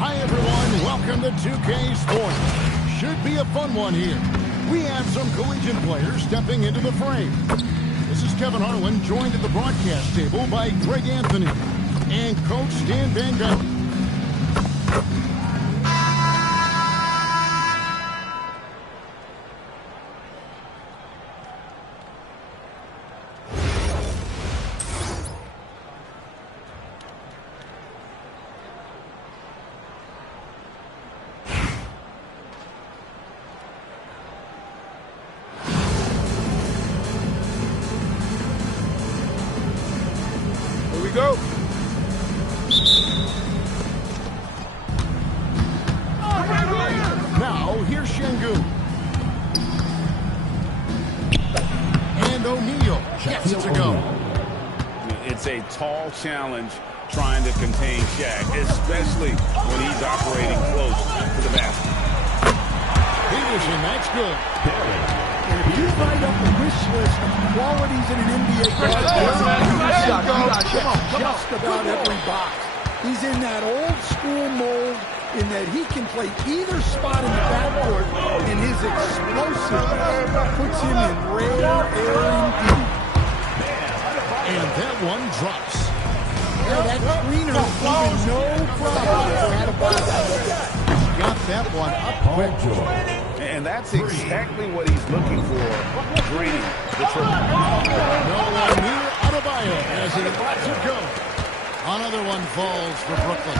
Hi, everyone. Welcome to 2K Sports. Should be a fun one here. We have some collegiate players stepping into the frame. This is Kevin Harlan, joined at the broadcast table by Greg Anthony and Coach Stan Van Gundy. Go. Now, here's Shengu. And O'Neal gets it to go. It's a tall challenge trying to contain Shaq, especially when he's operating close to the basket. Peterson, that's good. And if you write up a wish list of qualities in an NBA guard, just about every box. He's in that old school mold in that he can play either spot in the backcourt, and his explosiveness puts him in rare air indeed. And that one drops. Yeah, that screener is no problem for Adebayo. Got that one up quick. And that's exactly what he's looking for, draining the triple. No one near Adebayo as he lets it go. Another one falls for Brooklyn.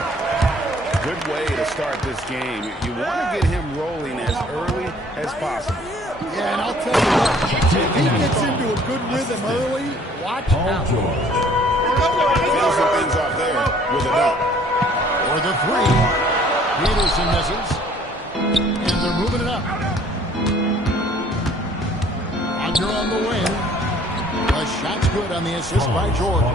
Good way to start this game. You want to get him rolling as early as possible. Yeah, and I'll tell you what, if he gets into a good rhythm early, watch out. Finish some things off there with a dunk. For the three, Peterson misses. And they're moving it up. Wagner on the wing. A shot's good on the assist by Jordan.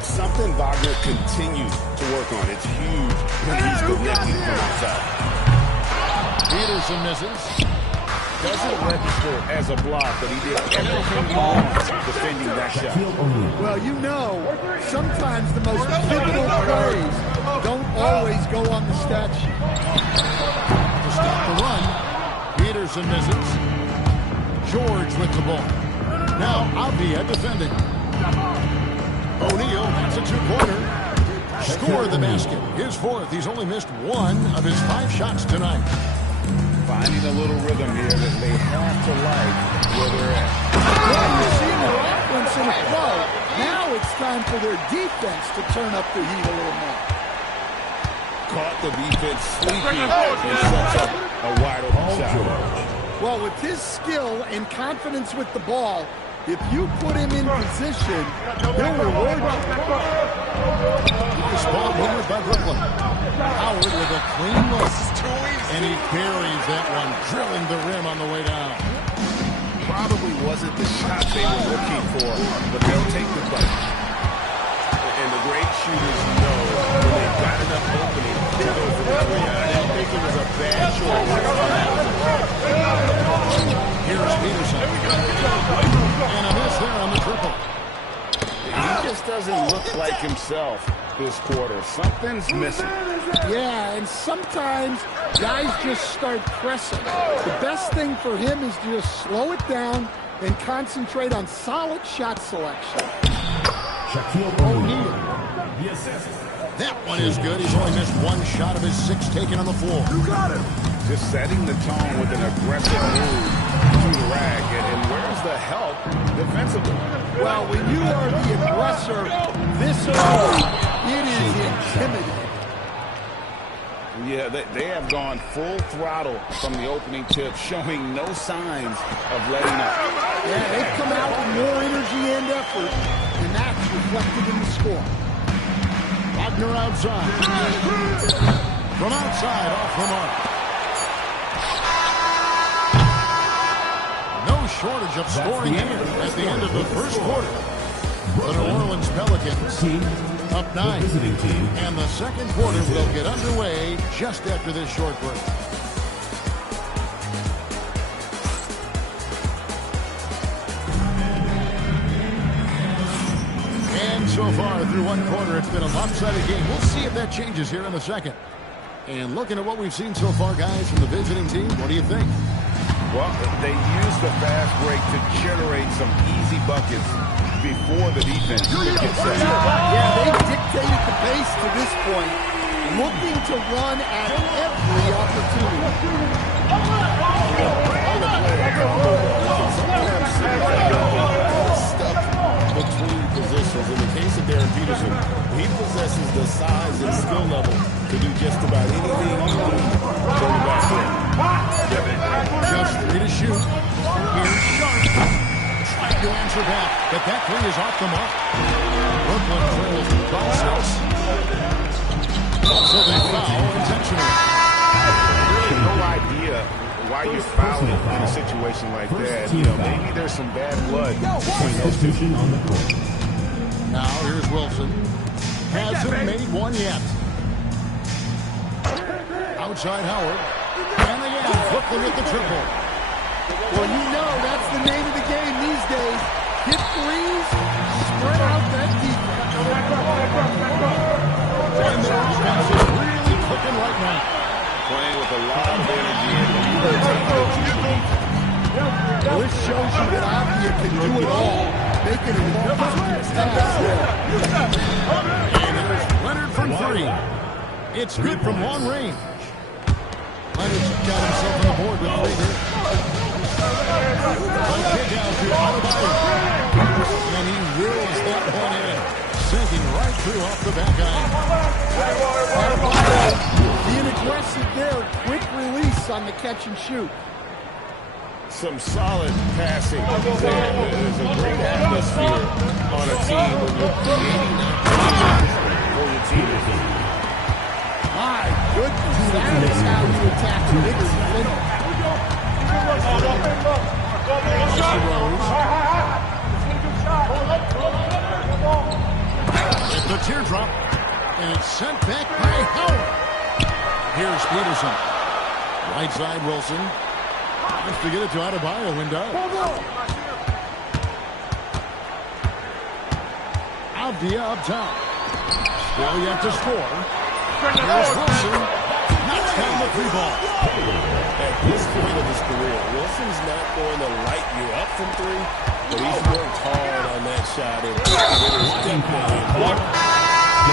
Something Wagner continues to work on. It's huge when he's connecting from outside. Peterson misses. Doesn't register as a block, but he did everything he wants defending that shot. Well, you know, sometimes the most pivotal plays don't always go on the stat sheet. To stop the run, Peterson misses. George with the ball. Now K.o.b.e defending. O'Neal, that's a two-pointer. Score the basket. His fourth. He's only missed one of his 5 shots tonight. Finding a little rhythm here that they have to like where they're at. Well, you've seen their offense in a flow. Now it's time for their defense to turn up the heat a little more. Caught the defense sleeping and sets up a wide open shot. Well, with his skill and confidence with the ball, if you put him in position, he'll reward you. Nice ball movement by Brooklyn. Howard with a clean look. And he buries that one, drilling the rim on the way down. Probably wasn't the shot they were looking for, but they'll take the bite. And the great shooters know when they've got enough opening to go for the three. I didn't think it was a bad choice. Here's Peterson. And a miss there on the triple. He just doesn't look like himself this quarter. Something's missing. Yeah, and sometimes guys just start pressing. The best thing for him is to just slow it down and concentrate on solid shot selection. O'Neal. That one is good. He's only missed one shot of his 6 taken on the floor. You got him. Just setting the tone with an aggressive move to the rack. And where's the help defensively? Well, when you are the aggressor this early, it is intimidating. Yeah, they have gone full throttle from the opening tip, showing no signs of letting up. Yeah, they've come out with more energy and effort, and that's reflected in the score. Wagner outside. From outside, off the mark. No shortage of scoring here at the end of the first quarter. The New Orleans Pelicans up 9. And the second quarter will get underway just after this short break. And so far through one quarter, it's been a lopsided game. We'll see if that changes here in the second. And looking at what we've seen so far, guys, from the visiting team, what do you think? Well, they used the fast break to generate some easy buckets before the defense gets set. Yeah, they dictated the pace to this point, looking to run at every opportunity. Stuck between positions. In the case of Darren Peterson, he possesses the size and skill level to do just about anything you need from the basketball. Just 3 to shoot. Here's Sharp. Trying to answer back, but that 3 is off the mark. Brooklyn trails by 6. So they foul intentionally. Really no idea why you're fouling in a situation like that. You know, maybe there's some bad blood between those two. Now here's Wilson. Hasn't made one yet. Outside Howard. And again, Brooklyn with the triple. Well, you know that's the name of the game these days. Hit threes, spread out that defense. And their offense is really clicking right now. Playing with a lot of energy and Well, this shows you that Avdia can do it all. Making it multiple tasks there. And there's Leonard from 3. It's good from long range. Leonard's got himself on the board with 3 here. A kick out to Adebayo. And he wheels that one in. Sinking right through off the back iron. Being aggressive there. Quick release on the catch and shoot. some solid passing. There's a great atmosphere on a team when you're creating opportunities for your team. My goodness, that is how you attack the bigger middle. It's the teardrop, and it's sent back by Howard. Here's Peterson. Right side, Wilson. Wants to get it to Adebayo, and does. Avdia up top. Still yet to score. Here's Wilson. Knocks down the 3 ball. At this point of his career, Wilson's not going to light you up from 3, but he's worked hard on that shot. And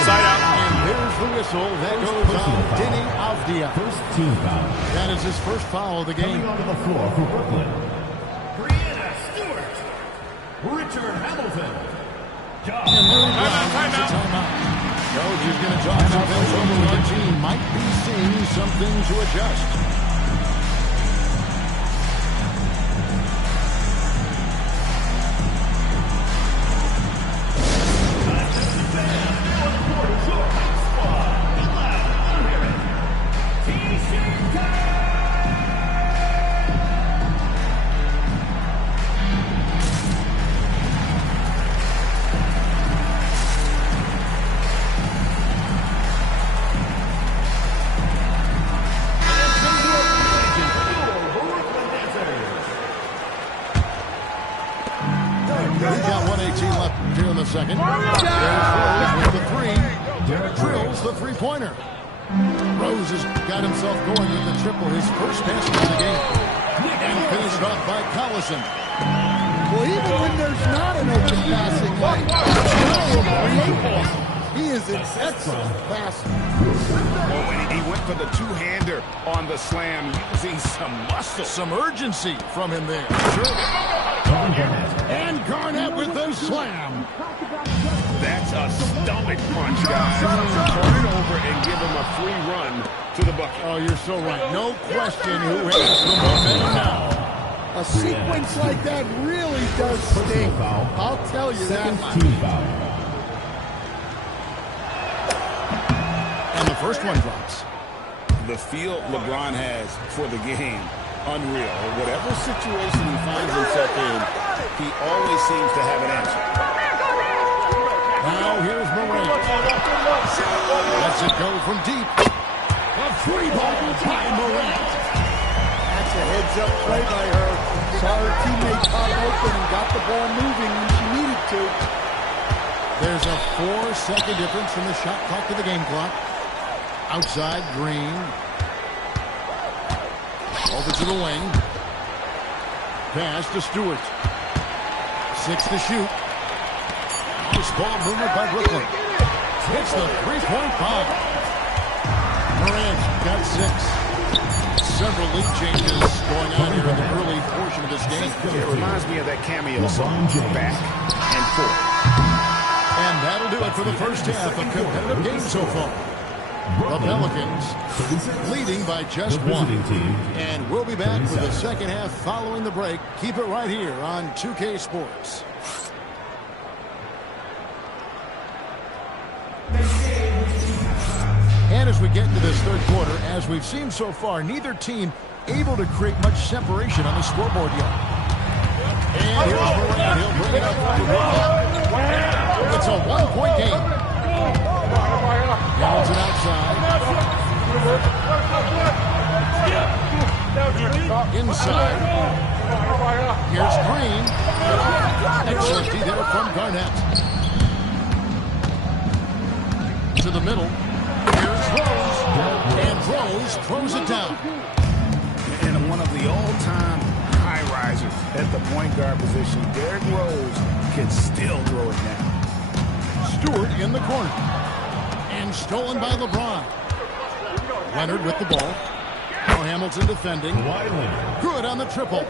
Side out. And there's the whistle. That goes on Denny Avdia. First team foul. That is his first foul of the game. Coming onto the floor for Brooklyn. Brianna Stewart. Richard Hamilton. And Larry Brown has a timeout. Coach is going to talk some things over with the team. Might be seeing something to adjust. Second. There's Rose with the 3. Drills the 3-pointer. Rose has got himself going with the triple, his first basket of the game. And finished off by Collison. Well, even when there's not an open passing lane, he is an excellent passer. Oh, and he went for the two-hander on the slam, using some muscle. Some urgency from him there. Sure. And Garnett with the slam. That's a stomach punch, guys. Turn it over and give him a free run to the bucket. Oh, you're so right. No question who has the momentum now. A sequence like that really does sting. I'll tell you that. Team foul. And the first one drops. The feel LeBron has for the game, unreal. Whatever situation he finds himself in, he always seems to have an answer. Now here's Morant. Lets it go from deep. A 3-ball by Morant. That's a heads-up play by her. Saw her teammate pop open and got the ball moving when she needed to. There's a 4-second difference from the shot clock to the game clock. Outside, Green. Over to the wing. Pass to Stewart. 6 to shoot. Nice ball movement by Brooklyn. Hits the three-point bomb. Morant got 6. Several lead changes going on here in the early portion of this game. It reminds me of that cameo song, Back and Forth. And that'll do it for the first half of competitive games so far. The Pelicans leading by just 1. And we'll be back with the second half following the break. Keep it right here on 2K Sports. And as we get into this third quarter, as we've seen so far, neither team able to create much separation on the scoreboard yet. And here's Morant. He'll bring it up for the ball. It's a one-point game. Hamilton outside. Inside. Here's Green. Excellent D there from Garnett. To the middle. Here's Rose. And Rose throws it down. And one of the all-time high-risers at the point guard position, Derrick Rose can still throw it down. Stewart in the corner. And stolen by LeBron. Leonard with the ball. Now Hamilton defending. Good on the triple.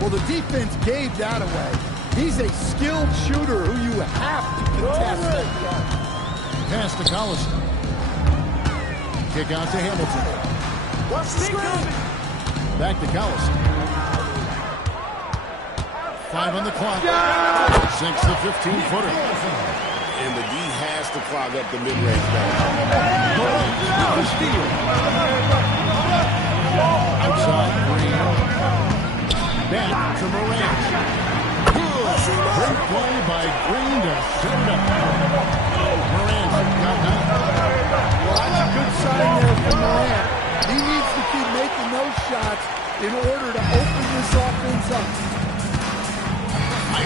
Well, the defense gave that away. He's a skilled shooter who you have to contest. Pass to Collison. Kick out to Hamilton. What's the screen? Back to Collison. 5 on the clock. Sinks the 15-footer. And the D has to clog up the mid-range ball. The steal. Outside, Green. Back to Morant. Great play by Green to set it up. Morant got that. Well, that's a good sign there for Morant. He needs to keep making those shots in order to open this offense up.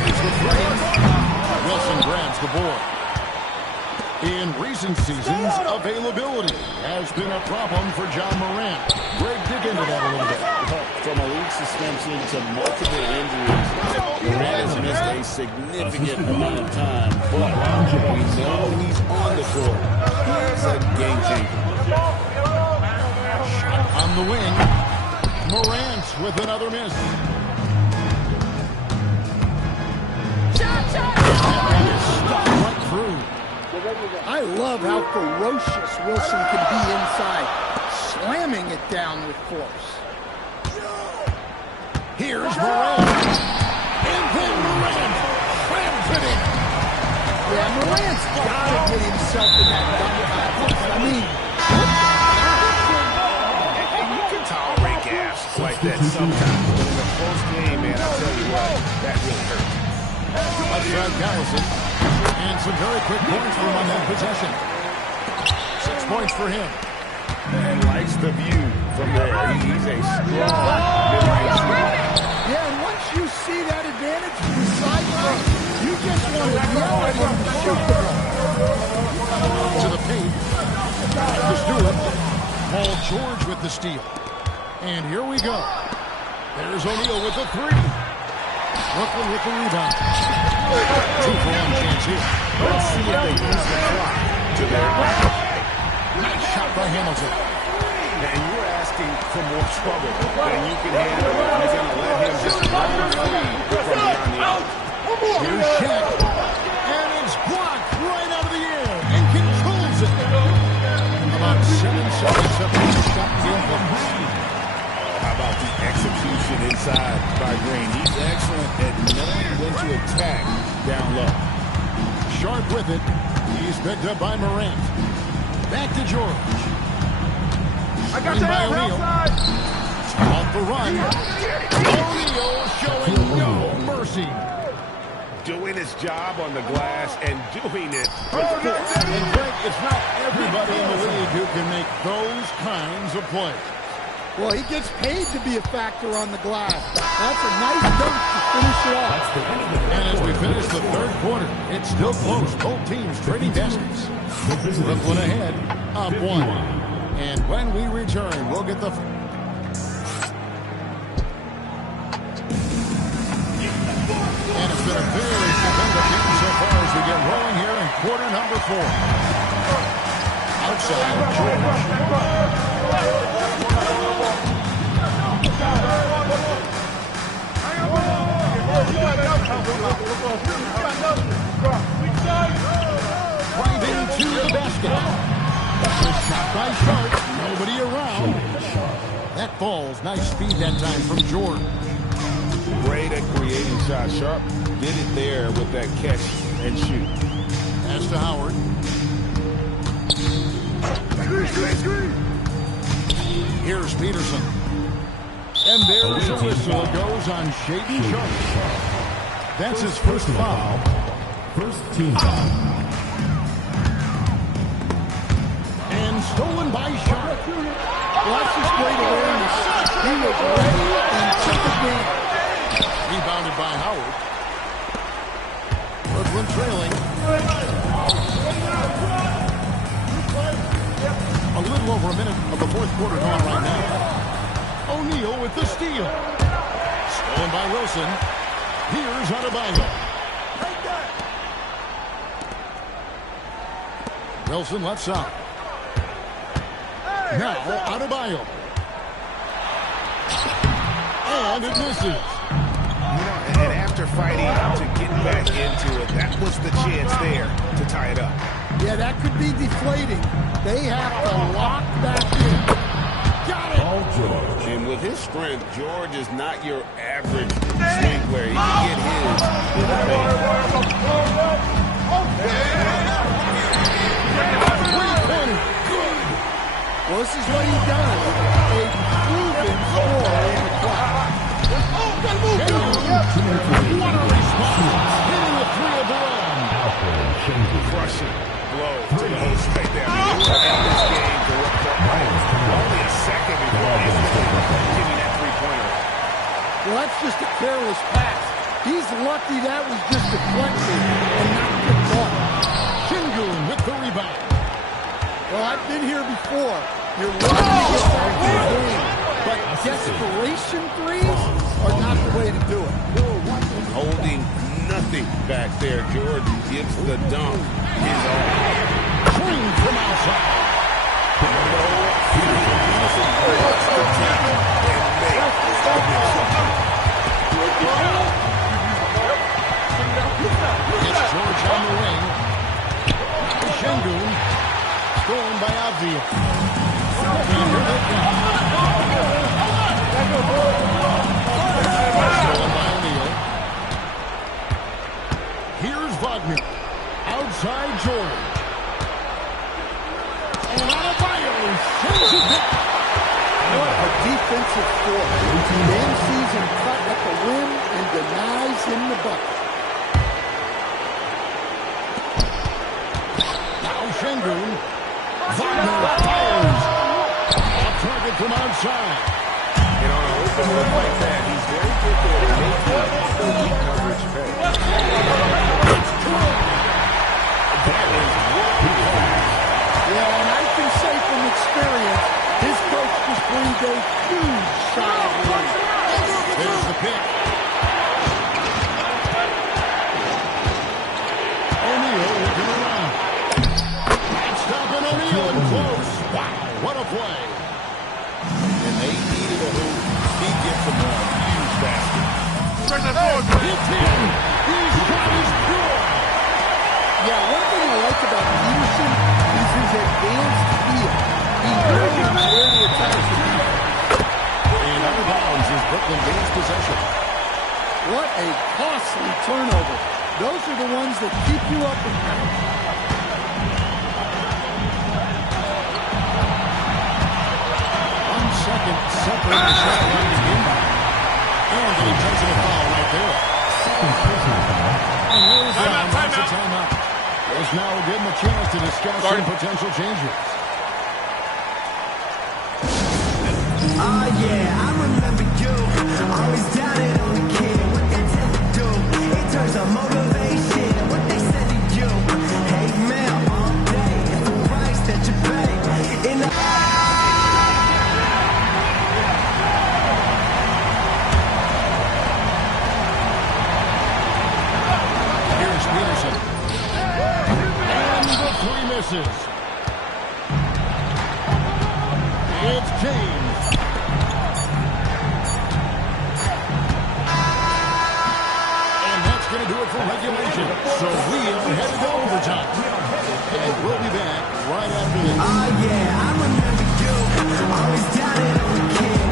Here's the three. Wilson grabs the board. In recent seasons, availability has been a problem for John Morant. Greg, dig into that a little bit. From a league suspension to multiple injuries, Morant has missed a significant amount of time. But we know when he's on the court, he's a game changer. On the wing, Morant with another miss. And it's stuck right through. I love how ferocious Wilson can be inside, slamming it down with force. Here's Morant. And then Morant slams it in. Yeah, Morant's got to get himself in that dunk. I mean, You can tolerate gas like that sometimes, but in a close game, man, I'll tell you what, that really hurts. Outside Collison. And some very quick points for him on that possession. 6 points for him. And likes the view from there. He's a strong mid-range shooter. yeah, and once you see that advantage from the sideline, you just want to yell at him to shoot the ball. To the paint. To Stewart. Paul George with the steal. And here we go. There's O'Neal with the three. Brooklyn with the rebound. 2-for-1 chance here. Let's see if they use the clock to their advantage. Nice shot by Hamilton. And you're asking for more trouble than you can handle. You're going to let him just run free from beyond the arc. Here's Shaq. And it's blocked right out of the air and controls it. About 7 seconds up to the shot game clock. How about the execution inside by Green? He's excellent at knowing when to attack down low. Sharp with it. He's picked up by Morant. Back to George. I got that outside. Off the run. O'Neal showing no mercy. Doing his job on the glass and doing it with force. And Greg, it's not everybody in the league who can make those kinds of plays. Well, he gets paid to be a factor on the glass. That's a nice dunk to finish it off. And as we finish the third quarter, it's still close. Both teams trading baskets. Brooklyn ahead, up 1. And when we return, we'll get the... And it's been a very competitive game so far as we get rolling here in quarter number 4. Outside, George. Driving to the basket. Just shot by Sharp. Nobody around. That falls. Nice speed that time from Jordan. Great at creating shots. Sharp did it there with that catch and shoot. Pass to Howard. Here's Peterson. And there's a whistle. It goes on Shaden Sharp. That's his first foul. First team foul. And stolen by Sharp. Well, that's just great awareness. He was ready and took advantage. Rebounded by Howard. Brooklyn trailing. A little over a minute of the fourth quarter gone right now. O'Neal with the steal. Stolen by Wilson. Here's Adebayo. Wilson left side. Now Adebayo. And it misses. And after fighting to get back into it, that was the chance there to tie it up. Yeah, that could be deflating. They have to lock back in. Got it! And with his strength, George is not your average swing player. He can get his in the paint. Well, this is what he does. A proven scorer in the club. What a response! Hitting the 3 of the run. Crushing blow to the host right there. We were at this game for only a second before giving that three-pointer. Well, that's just a careless pass. He's lucky that was just deflected and not picked up. Shingun with the rebound. Well, I've been here before. You're lucky to get back in the game, but desperation threes are not the way to do it. Holding nothing back there. Jordan gives the dunk his all. Swing from outside. It's George on the wing. Shingun. Stolen by Avdia. Stolen by O'Neal. Here's Wagner. Outside Jordan. And Adebayo sends it back. What a defensive force. Dan sees him cut at the rim and denies him the bucket. Now Shingun. Wagner fires. Off target from outside. And on an open look like that, he's very good at making the weak coverage pay. That is Yeah, and I can say from experience, his coach just breathed a huge sigh of relief. There's the pick. O'Neal looking around. Stopping O'Neal and close. Wow, what a play. And they needed a hoop. He gets them one. Huge basket. It's in. His shot is pure. Yeah, one thing I like about Peterson is his advanced feel. He knows where to attack the defense. And out of bounds is Brooklyn gains possession. What a costly turnover. Those are the ones that keep you up at night. 1 second separate the shot line to inbound. And an intentional foul right there. And Rose wants a timeout. Rose now will give him a chance to discuss some potential changes. Oh yeah, I remember you. Always doubted on the kid. What they tell you do? In terms of motivation and what they said to you. Hate mail all day. It's the price that you pay. In the Here's Peterson. And the three misses. It's James. And that's going to do it for regulation. So we are headed to overtime. And we'll be back right after this. oh yeah, I remember you. Always doubted on the kid.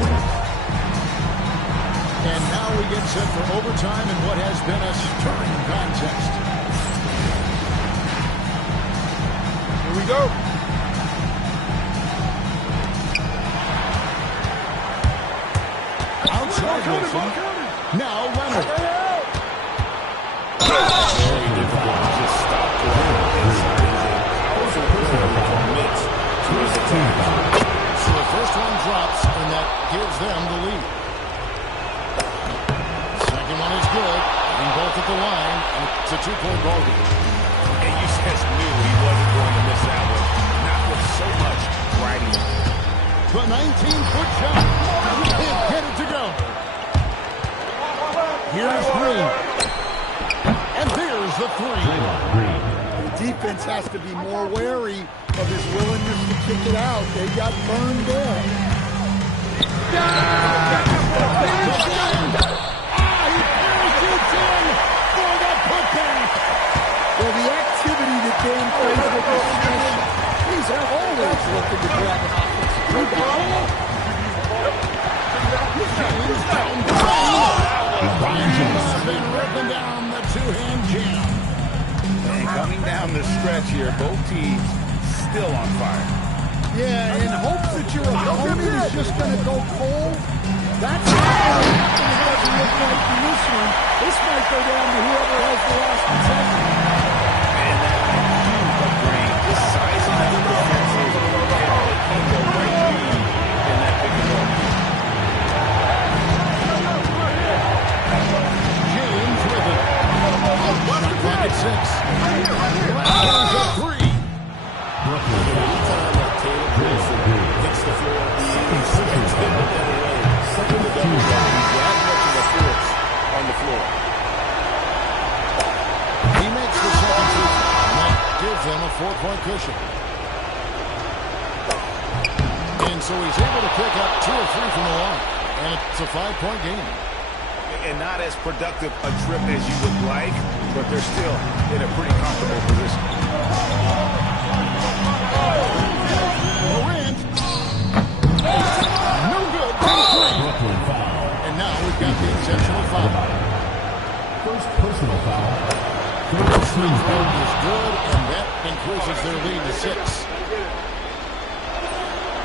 And now we get set for overtime in what has been a stirring contest. Here we go. Outside Wilson. Now Leonard. Very difficult to just stop the inside. Also, commits to his attack. So the first one drops, and that gives them the lead. Second one is good, and both at the line, and it's a two-point ball game. And you just knew he wasn't going to miss that one. Not with so much riding on. The 19-foot shot. Can't get it to go. Here's Green. And there's the three. The defense has to be more wary of his willingness to kick it out. They got burned there. He parachutes in for the putback. Well, the activity that Dan plays with his special, he's always looking to grab an offensive rebound. James down the lane. Been ripping down the two-hand jam. And coming down the stretch here, both teams still on fire. Yeah, in hopes that your opponent is just going to go cold. That's not going to happen. It doesn't look like in this one. This might go down to whoever has the last possession. And that IQ of Green, just sizing up the defensive and making the right read in that pick and roll. James with it. Shot clock at 6. There's a three. Anytime that Caleb Wilson hits the floor, he's steps him the other way. Second to double down. He's that much of a force on the floor. He makes the second free throw, and that gives them a 4-point cushion. And so he's able to pick up 2 or 3 from the line, and it's a 5-point game. And not as productive a trip as you would like, but they're still in a pretty comfortable position. Morant. No good. And now we've got the intentional foul. First personal foul. Free throw is good, and that increases their lead to 6.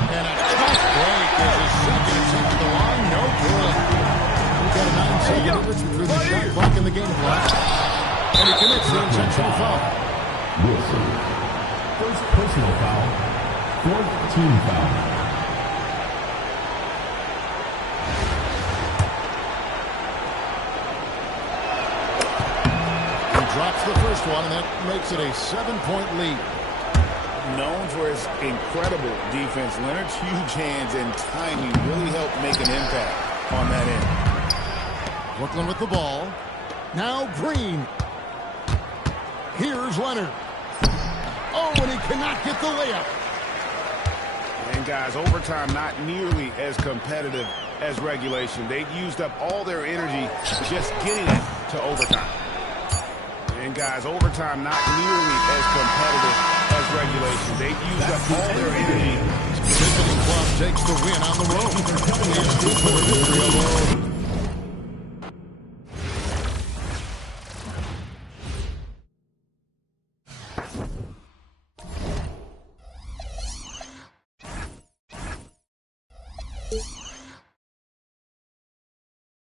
And a tough break as his second attempt to the line. No good. We've got a 9-second difference between the shot clock and the game clock. And he commits the intentional foul. Wilson. First personal foul. Fourth team foul. He drops the first one, and that makes it a 7-point lead. Known for his incredible defense, Leonard's huge hands and timing really helped make an impact on that end. Brooklyn with the ball. Now Green. Here's Leonard. Oh, and he cannot get the layup. And guys, overtime not nearly as competitive as regulation. They've used up all their energy just getting it to overtime. And guys, overtime not nearly as competitive as regulation. They've used up all their energy. Visiting club takes the win on the road. It's good for victory alone.